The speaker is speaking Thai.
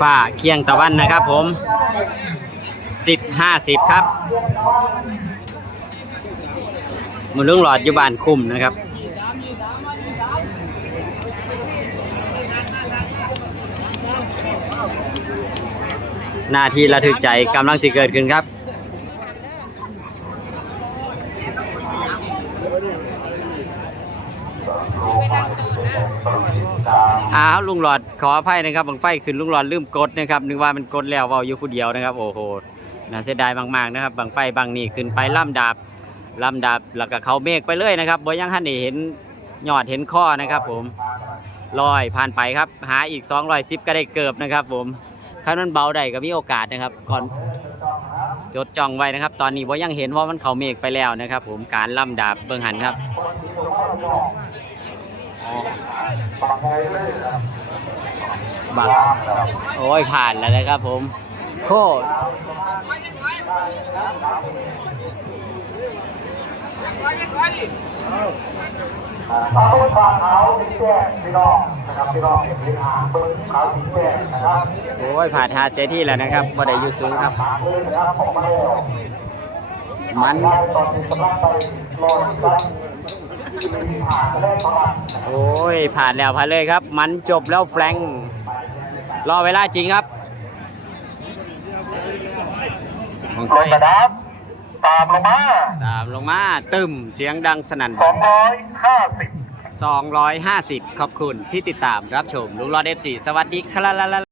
ฝ้าเคียงตะวันนะครับผมสิบห้าสิบครับหมันลุงหลอดอยู่บานคุ้มนะครับนาทีระทึกใจกำลังจะเกิดขึ้นครับ อ้าวลุงหลอดขออภัยนะครับบังไฟขึ้นลุงหลอดลืมกดนะครับนึกว่ามันกดแล้วเว่าอยู่ผู้เดียวนะครับ โอ้โหน่าเสียดายมากๆนะครับบังไฟบางนี่ขึ้นไปล่ำดาบล่ำดาบแล้วก็เขาเมฆไปเลยนะครับบ่ยังท่านได้เห็นยอดเห็นข้อนะครับ ผมลอยผ่านไปครับ หาอีก210ก็ได้เกือบนะครับ ผมคันมันเบาได้ก็มีโอกาสนะครับ ก่อน จดจ้องไว้นะครับ ตอนนี้บ่ยังเห็นว่ามันเขาเมฆไปแล้วนะครับ ผมการล่ำดาบเบิ่งหันครับบักโอ้ยผ่านแล้วนะครับผม โคตร เอาปากขาวสีแดงพี่น้องนะครับพี่น้องเห็นอางเบิ้งขาวสีแดงนะครับโอ้ยผ่านหาเสียที่แล้วนะครับบ่ได้อยู่สูงครับ หางเลยนะครับออกมาแล้วมันตอนนี้กำลังไปรอที่ร้านมีผ่านได้ประมาณโอ้ยผ่านแล้วผ่านเลยครับ มันจบแล้วแฟรงค์รอเวลาจริงครับมองลไปงกระดับ ตามลงมาตามลงมาตึมเสียงดังสนั่นสองร้อยห้าสิบ250 ขอบคุณที่ติดตามรับชมลุงรอดเอฟซีสวัสดีครับ